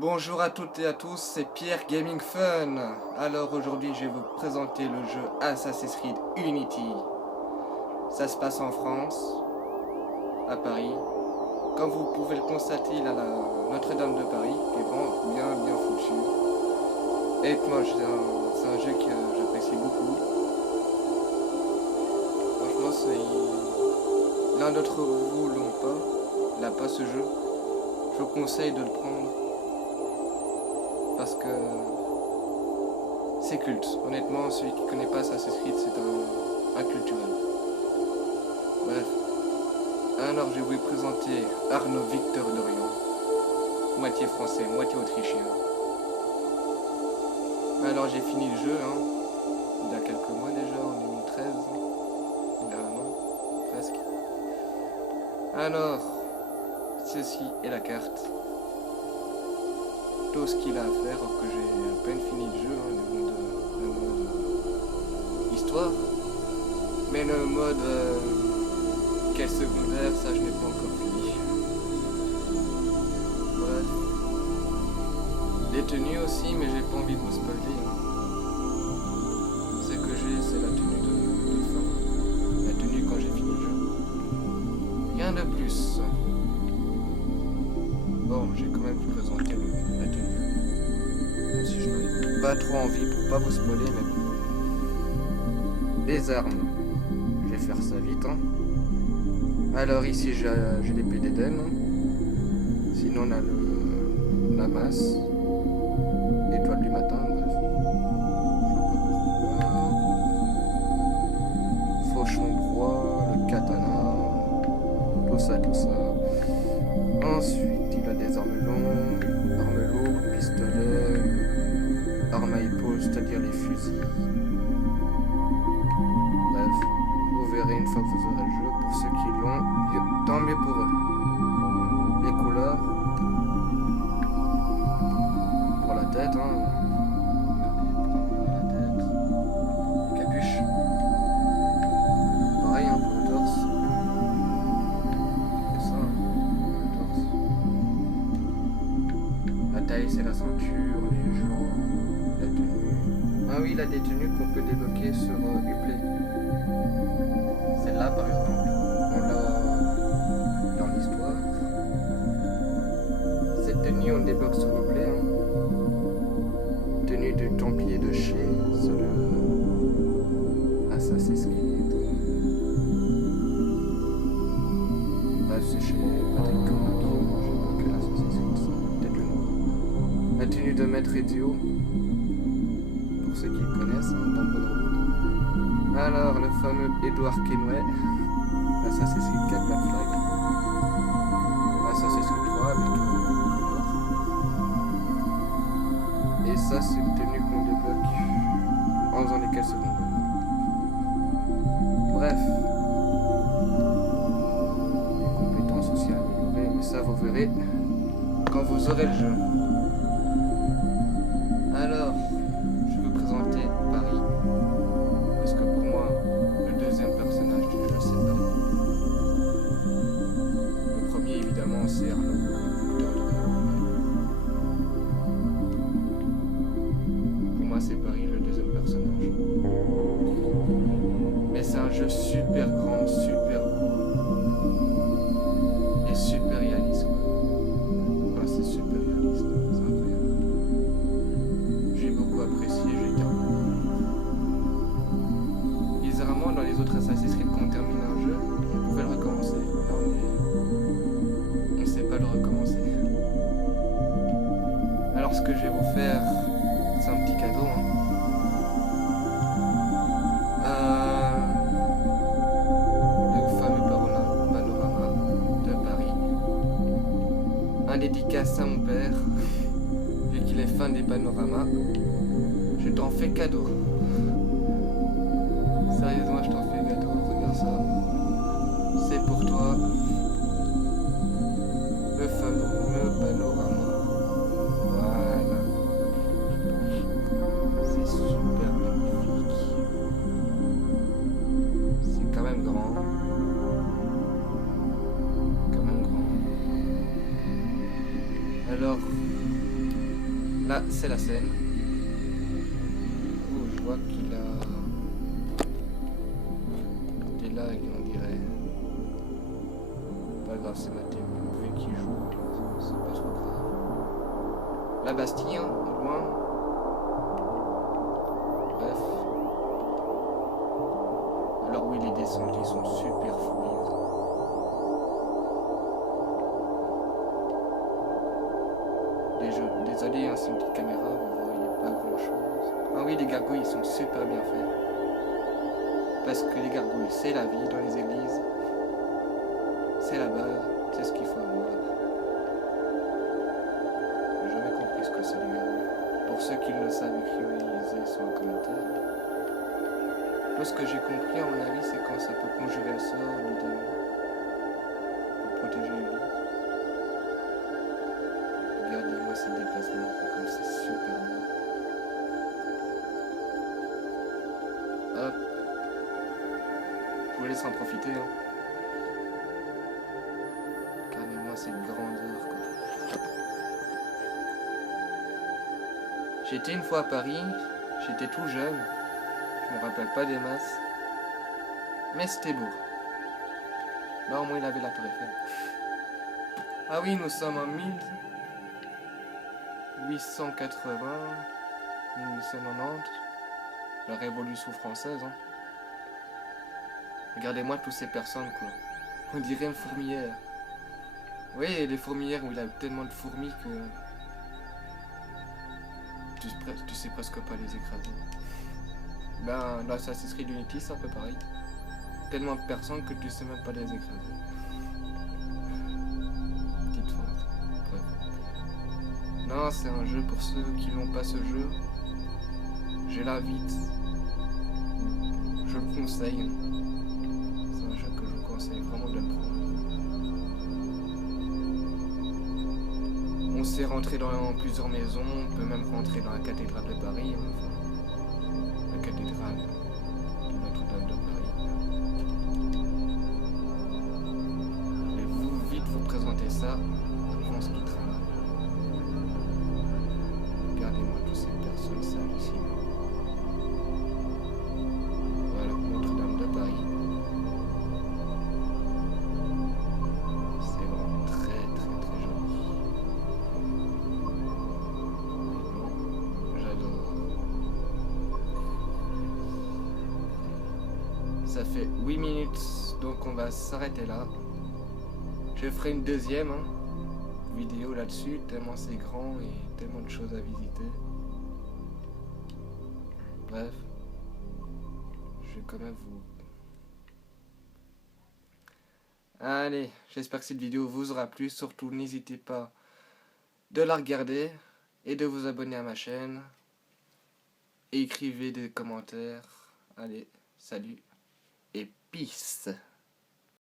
Bonjour à toutes et à tous, c'est Pierre Gaming Fun. Alors aujourd'hui je vais vous présenter le jeu Assassin's Creed Unity. Ça se passe en France, à Paris. Comme vous pouvez le constater, il a la Notre-Dame de Paris, qui est vraiment bien foutu. Et moi c'est un jeu que j'apprécie beaucoup. Franchement l'un d'entre vous l'a pas ce jeu. Je vous conseille de le prendre. Parce que c'est culte. Honnêtement, celui qui connaît pas Assassin's Creed, c'est un culturel. Bref. Alors, je vais vous présenter Arnaud Victor Dorian. Moitié français, moitié autrichien. Alors, j'ai fini le jeu, il y a quelques mois déjà, en 2013. Il y a un an, presque. Alors, ceci est la carte. Tout ce qu'il a à faire, alors que j'ai à peine fini le jeu, le mode histoire. Mais le mode quête secondaire, ça je n'ai pas encore fini. Bref. Les tenues aussi, mais j'ai pas envie de vous spoiler. Ce que j'ai, c'est la tenue de fin. La tenue quand j'ai fini le jeu. Rien de plus. Bon, j'ai quand même vous présenter la tenue. Même si je n'en ai pas trop envie pour pas vous spoiler, mais bon. Les armes. Je vais faire ça vite. Alors ici j'ai l'épée d'Éden. Sinon on a la masse. L'étoile du matin, bref. Fauchon droit, le katana. Tout ça. Ensuite, il a des armes longues, armes lourdes, pistolets, armes à épaule, c'est-à-dire les fusils. Bref, vous verrez une fois que vous aurez le jeu. Pour ceux qui l'ont, tant mieux pour eux. Les couleurs. Pour la tête, Capuche. Pareil, pour le torse. C'est la ceinture, les jambes, la tenue. Ah oui, il a des tenues qu'on peut débloquer sur Uplay. Celle-là, par exemple, on l'a dans l'histoire. Cette tenue, on le débloque sur Uplay. Tenue de Templier de chez Assassin's Creed. Bref, c'est chez Patrick Cormac. La tenue de Maître Ezio, pour ceux qui le connaissent, dans Brotherhood. Alors, le fameux Edward Kenway, Assassin's Creed 4 Black Flag, Assassin's Creed 3 avec et ça, c'est une tenue qu'on débloque en faisant les quêtes secondaires. Bref, les compétences aussi améliorées, mais ça, vous verrez quand vous aurez le jeu. Alors, je vais vous présenter Paris, parce que pour moi, le deuxième personnage du jeu, c'est Paris. Le premier, évidemment, c'est Arnaud Victor Dorian. Pour moi, c'est Paris, le deuxième personnage. Mais c'est un jeu super grand, super beau, et super réaliste. Enfin, c'est super réaliste, c'est incroyable. J'ai beaucoup apprécié, j'ai gardé. Bizarrement, dans les autres Assassin's Creed, quand on termine un jeu, on pouvait le recommencer. Là, on ne sait pas le recommencer. Alors, ce que je vais vous faire, c'est un petit cadeau. Le fameux panorama de Paris. Un dédicace à mon père. Vu qu'il est fan des panoramas, je t'en fais cadeau. Sérieusement, je t'en fais cadeau, regarde ça. C'est pour toi. Le fameux panorama. Voilà. C'est super magnifique. C'est quand même grand. Alors, Là, c'est la scène. Oh, je vois qu'il a... des lags, on dirait. Pas grave, c'est ma TV qui joue. C'est pas trop grave. La Bastille, hein, au loin. Bref. Alors oui, les descentes, ils sont super fluides. Désolé, hein, c'est une petite caméra, vous voyez pas grand chose. Ah oui, les gargouilles, ils sont super bien faits. Parce que les gargouilles, c'est la vie dans les églises. C'est la base, c'est ce qu'il faut avoir. J'ai jamais compris ce que c'est les gargouilles. Pour ceux qui le savent, écrivez sur un commentaire. Tout ce que j'ai compris, à mon avis, c'est quand ça peut conjurer le sort du démon. Pour protéger l'église. Regardez-moi ces déplacements, comme c'est super beau. Hop. Je vous laisse en profiter. Hein. Regardez-moi cette grandeur. Quoi. J'étais une fois à Paris, j'étais tout jeune. Je me rappelle pas des masses. Mais c'était beau. Là au moins il avait la tour Eiffel. Ah oui, nous sommes en 1880, 1890, la Révolution française. Hein. Regardez-moi toutes ces personnes, quoi. On dirait une fourmilière. Oui, les fourmilières où il y a tellement de fourmis que tu sais presque pas les écraser. Ben, dans Assassin's Creed Unity, c'est un peu pareil. Tellement de personnes que tu sais même pas les écraser. Petite feinte. Bref. Non, c'est un jeu pour ceux qui n'ont pas ce jeu. Je l'invite. Je le conseille. C'est un jeu que je vous conseille vraiment de le prendre. On s'est rentré dans plusieurs maisons, on peut même rentrer dans la cathédrale de Paris. Enfin, la cathédrale de Notre-Dame de Paris. Je vais vite vous présenter ça. Après on se quittera là. Regardez-moi toutes ces personnes, c'est hallucinant. Voilà, Notre-Dame de Paris. C'est vraiment très très très joli. J'adore. Ça fait 8 minutes, donc on va s'arrêter là. Je ferai une deuxième vidéo là-dessus, tellement c'est grand et tellement de choses à visiter. Bref, je vais quand même vous... Allez, j'espère que cette vidéo vous aura plu. Surtout, n'hésitez pas de la regarder et de vous abonner à ma chaîne. Et écrivez des commentaires. Allez, salut et peace.